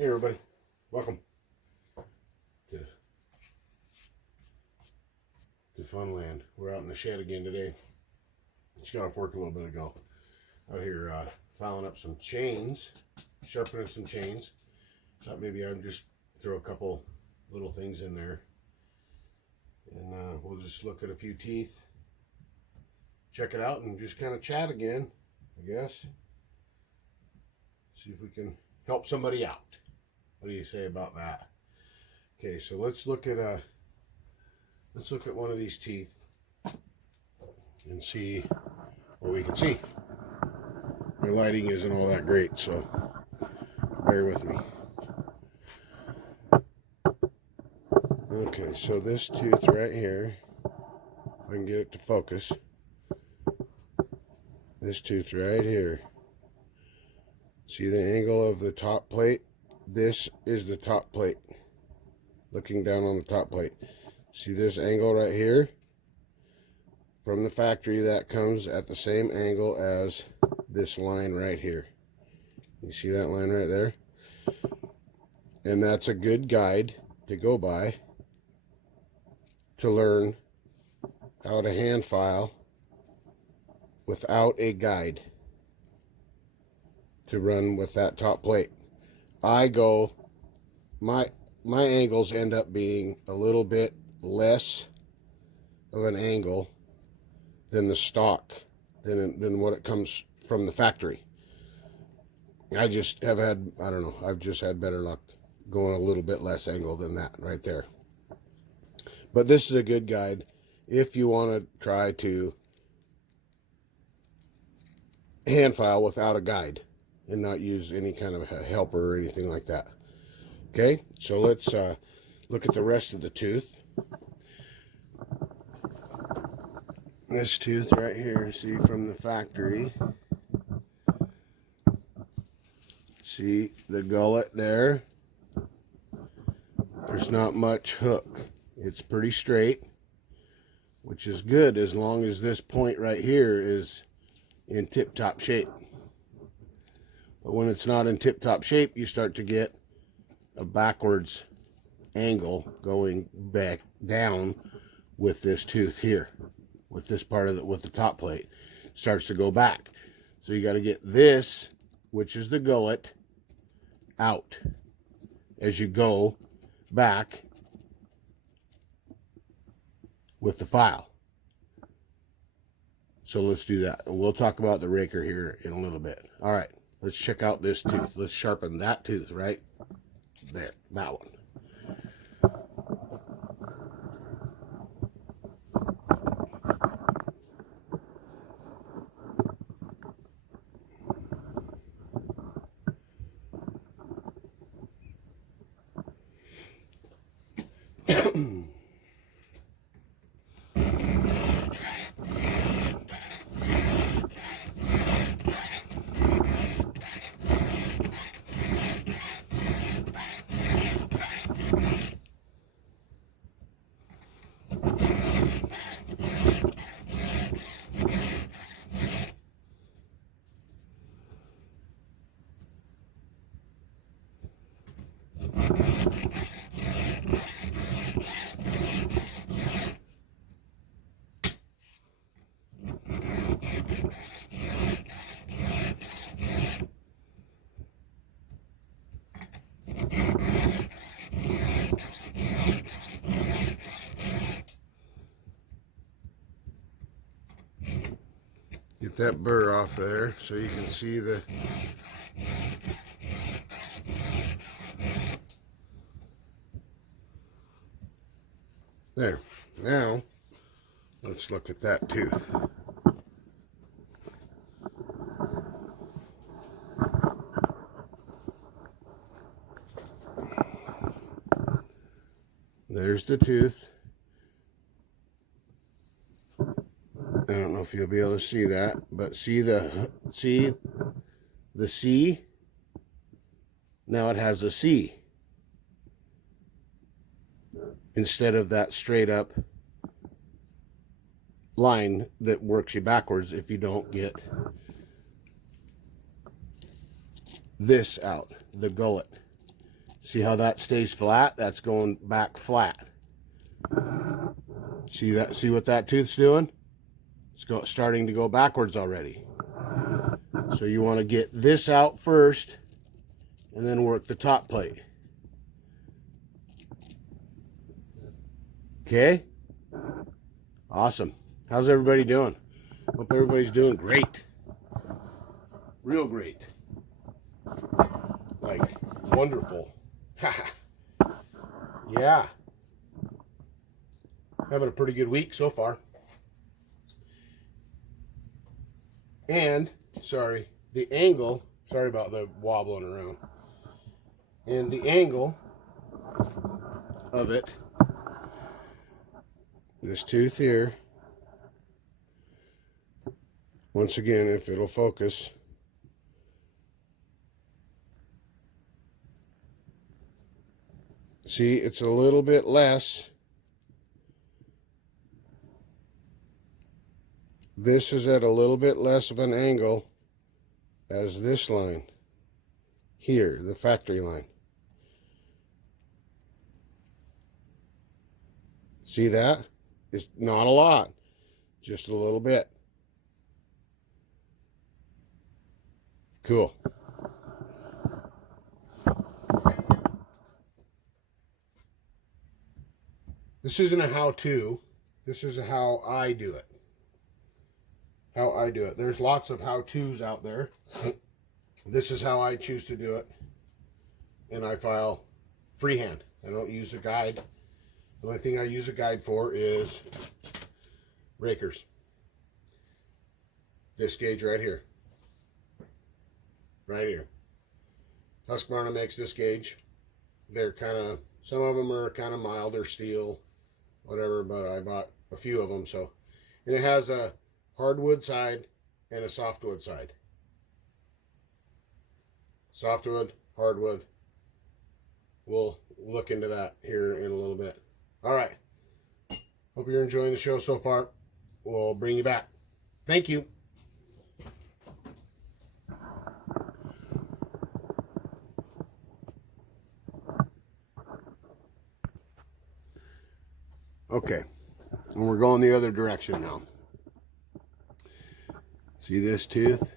Hey everybody, welcome to Funland. We're out in the shed again today. Just got off work a little bit ago. Out here filing up some chains, sharpening some chains. Thought maybe I'd just throw a couple little things in there. And we'll just look at a few teeth, check it out, and just kind of chat again, I guess. See if we can help somebody out. What do you say about that? Okay, so let's look at one of these teeth and see what we can see. My lighting isn't all that great, so bear with me. Okay, so this tooth right here, if I can get it to focus. This tooth right here. See the angle of the top plate? This is the top plate. Looking down on the top plate. See this angle right here? From the factory, that comes at the same angle as this line right here. You see that line right there? And that's a good guide to go by to learn how to hand file without a guide to run with that top plate. My angles end up being a little bit less of an angle than the stock, than what it comes from the factory. I just have had, I don't know, I've just had better luck going a little bit less angle than that right there. But this is a good guide if you want to try to hand file without a guide and not use any kind of a helper or anything like that. Okay, so let's look at the rest of the tooth. This tooth right here, see, from the factory. See the gullet there? There's not much hook. It's pretty straight, which is good as long as this point right here is in tip-top shape. But when it's not in tip-top shape, you start to get a backwards angle going back down with this tooth here, with this part of with the top plate. Starts to go back. So you got to get this, which is the gullet, out as you go back with the file. So let's do that. And we'll talk about the Raker here in a little bit. All right, let's check out this tooth. Let's sharpen that tooth right there, that one. Get that burr off there so you can see the there. Now let's look at that tooth. There's the tooth. I don't know if you'll be able to see that, but see the C? Now it has a C instead of that straight up line that works you backwards if you don't get this out, the gullet. See how that stays flat? That's going back flat. See that? See what that tooth's doing? It's starting to go backwards already. So you want to get this out first and then work the top plate. Okay? Awesome. How's everybody doing? Hope everybody's doing great. Real great. Like, wonderful. Yeah. Having a pretty good week so far. And, sorry, the angle, sorry about the wobbling around. And the angle of it, this tooth here, once again, if it'll focus, see, it's a little bit less. This is at a little bit less of an angle as this line here, the factory line. See that? It's not a lot, just a little bit. Cool. This isn't a how-to. This is a how I do it. How I do it. There's lots of how-tos out there. This is how I choose to do it. And I file freehand. I don't use a guide. The only thing I use a guide for is Rakers. This gauge right here. Right here. Husqvarna makes this gauge. They're kind of, some of them are kind of mild or steel, whatever, but I bought a few of them. So, and it has a hardwood side and a softwood side. Softwood, hardwood. We'll look into that here in a little bit. All right. Hope you're enjoying the show so far. We'll bring you back. Thank you. Okay. And we're going the other direction now. See this tooth?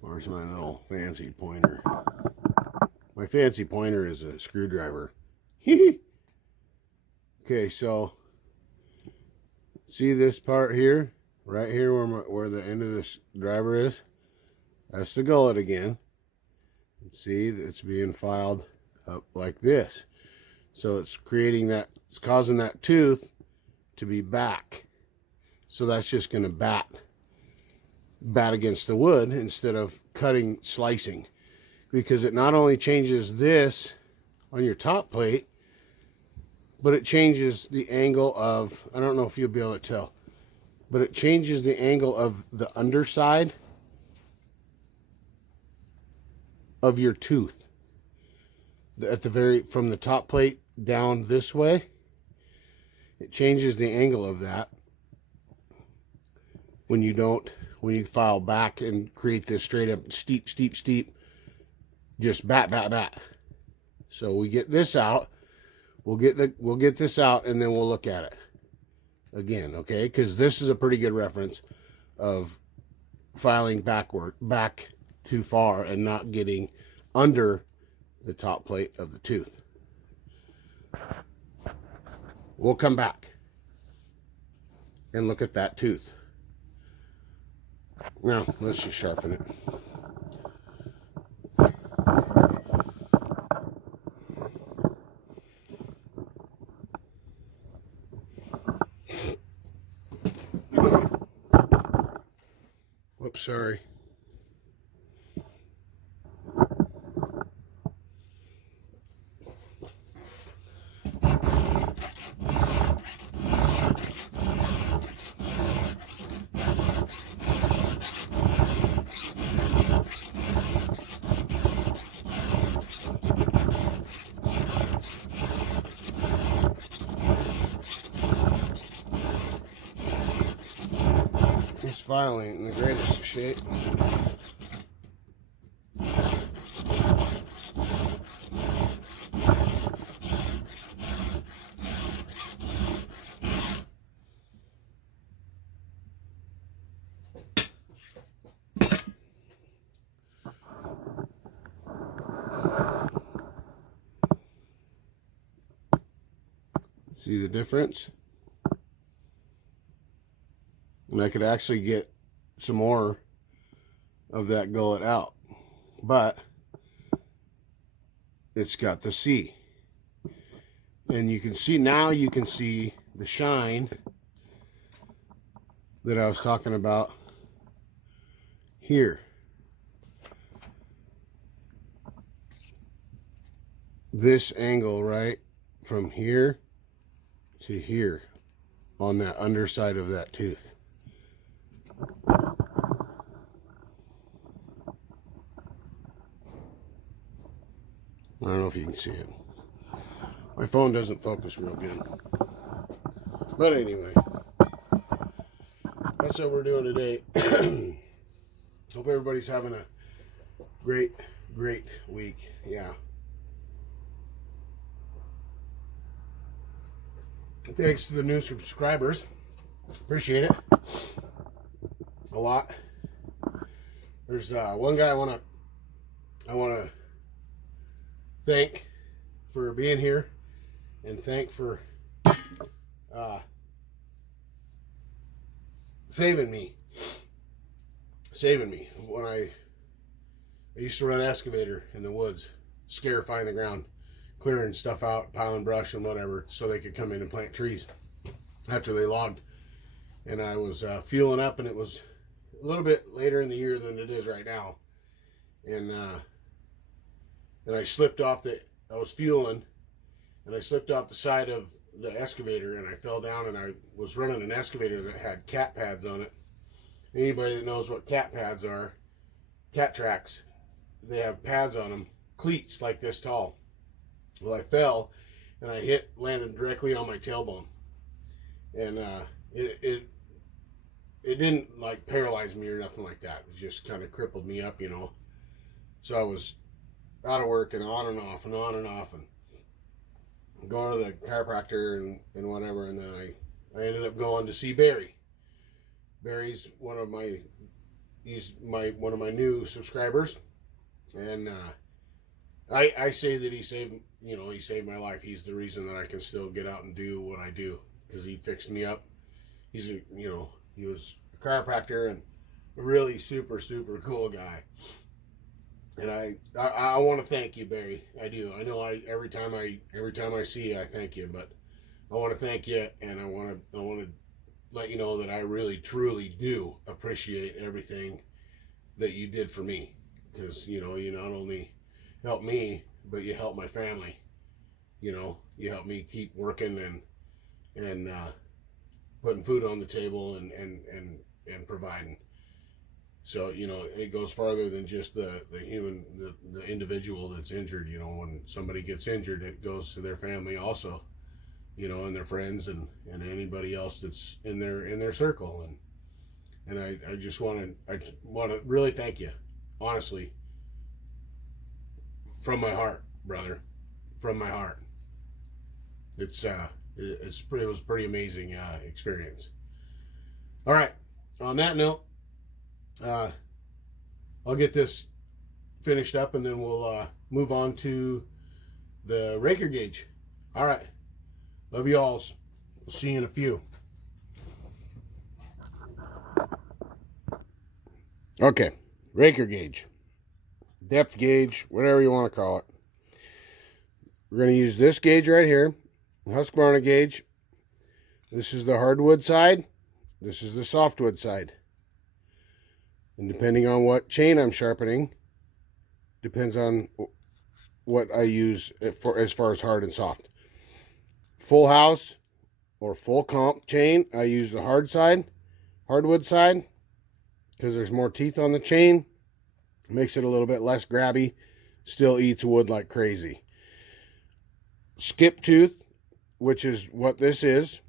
Where's my little fancy pointer? My fancy pointer is a screwdriver. Okay, so see this part here? Right here where the end of this driver is? That's the gullet again. See, it's being filed up like this. So it's creating that, it's causing that tooth to be back. So that's just going to bat against the wood instead of cutting, slicing. Because it not only changes this on your top plate, but it changes the angle of, I don't know if you'll be able to tell, but it changes the angle of the underside of your tooth. At the very, from the top plate down this way, it changes the angle of that when you file back and create this straight up steep, just bat. So we get this out, we'll get this out, and then we'll look at it again, okay? Because this is a pretty good reference of filing back too far and not getting under the top plate of the tooth. We'll come back and look at that tooth. Now, let's just sharpen it. Whoops, sorry. This file ain't in the greatest of shape. See the difference? And I could actually get some more of that gullet out, but it's got the C. And you can see now, you can see the shine that I was talking about here. This angle right from here to here on that underside of that tooth. I don't know if you can see it. My phone doesn't focus real good. But anyway, that's what we're doing today. Hope everybody's having a great week. Yeah. Thanks to the new subscribers. Appreciate it a lot. There's one guy I want to thank for being here, and thank for saving me when I used to run excavator in the woods, scarifying the ground, clearing stuff out, piling brush and whatever, so they could come in and plant trees after they logged. And I was fueling up, and it was a little bit later in the year than it is right now, and I slipped off I was fueling, and I slipped off the side of the excavator, and I fell down, and I was running an excavator that had cat pads on it. Anybody that knows what cat pads are, cat tracks, they have pads on them, cleats like this tall. Well, I fell, and I landed directly on my tailbone, and it didn't like paralyze me or nothing like that. It just kind of crippled me up, you know. So I was out of work and on and off and on and off, and going to the chiropractor and whatever, and then I ended up going to see Barry. Barry's one of my new subscribers, and I say that he saved my life. He's the reason that I can still get out and do what I do, because he fixed me up. He was a chiropractor and a really super cool guy. And I want to thank you, Barry. I do. I know every time I see you, I thank you, but I want to thank you, and I want to let you know that I really truly do appreciate everything that you did for me, because you not only helped me, but you helped my family. You helped me keep working and putting food on the table and providing. So, it goes farther than just the individual that's injured. When somebody gets injured, it goes to their family also, and their friends and anybody else that's in their circle. And I just want to really thank you, honestly, from my heart, brother, from my heart. It was pretty amazing experience. All right, on that note, I'll get this finished up, and then we'll move on to the Raker gauge. All right. Love you alls. We'll see you in a few. Okay. Raker gauge. Depth gauge, whatever you want to call it. We're going to use this gauge right here. Husqvarna gauge. This is the hardwood side. This is the softwood side. And depending on what chain I'm sharpening, depends on what I use as far as hard and soft. Full house or full comp chain, I use the hardwood side, because there's more teeth on the chain. Makes it a little bit less grabby. Still eats wood like crazy. Skip tooth, which is what this is,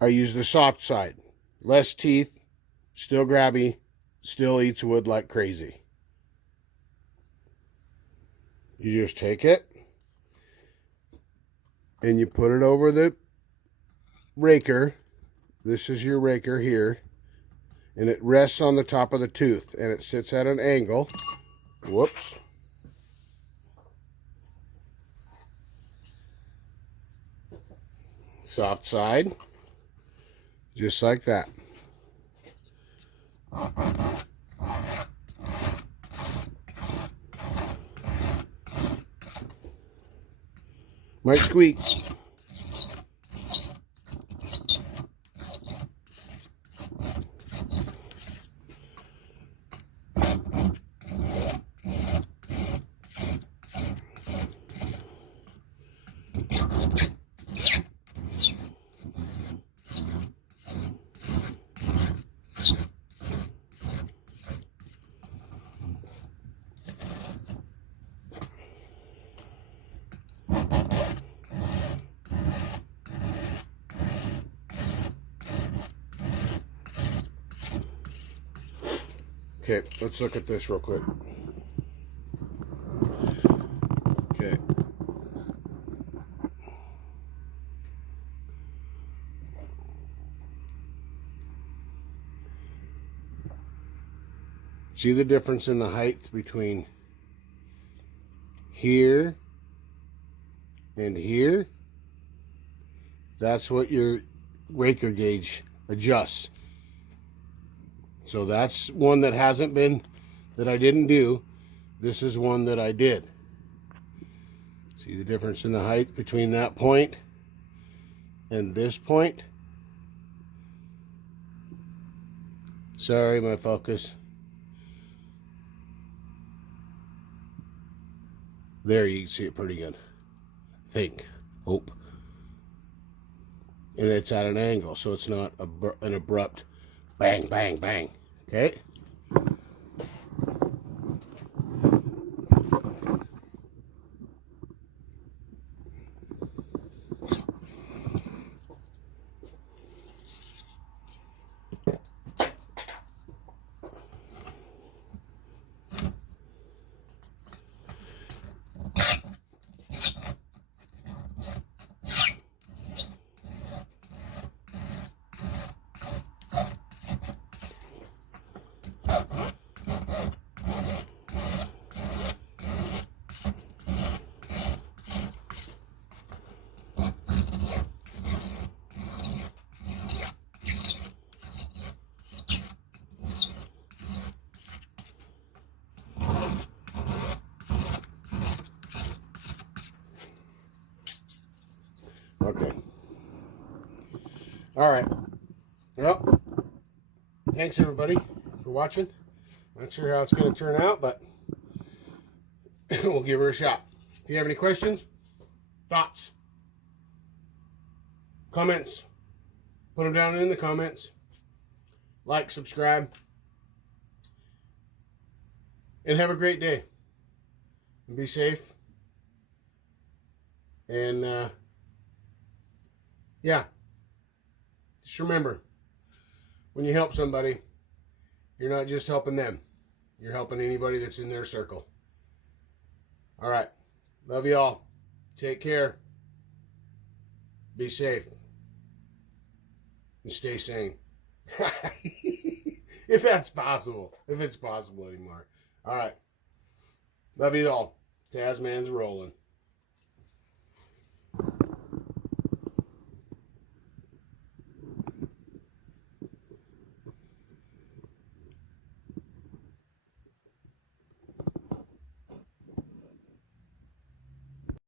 I use the soft side. Less teeth, still grabby, still eats wood like crazy. You just take it and you put it over the raker. This is your raker here, and it rests on the top of the tooth, and it sits at an angle. Whoops. Soft side. Just like that. Might squeak. Okay, let's look at this real quick. Okay. See the difference in the height between here and here? That's what your Raker gauge adjusts. So that's one that hasn't been, that I didn't do. This is one that I did. See the difference in the height between that point and this point? Sorry, my focus. There, you can see it pretty good. I think. Hope. And it's at an angle, so it's not an abrupt bang, bang, bang. Okay? Okay. All right. Well, thanks everybody for watching. Not sure how it's going to turn out, but we'll give her a shot. If you have any questions, thoughts, comments, put them down in the comments. Like, subscribe, and have a great day. And be safe. And yeah, just remember, when you help somebody, you're not just helping them. You're helping anybody that's in their circle. All right. Love you all. Take care. Be safe. And stay sane. If that's possible. If it's possible anymore. All right. Love you all. TazMan's rolling.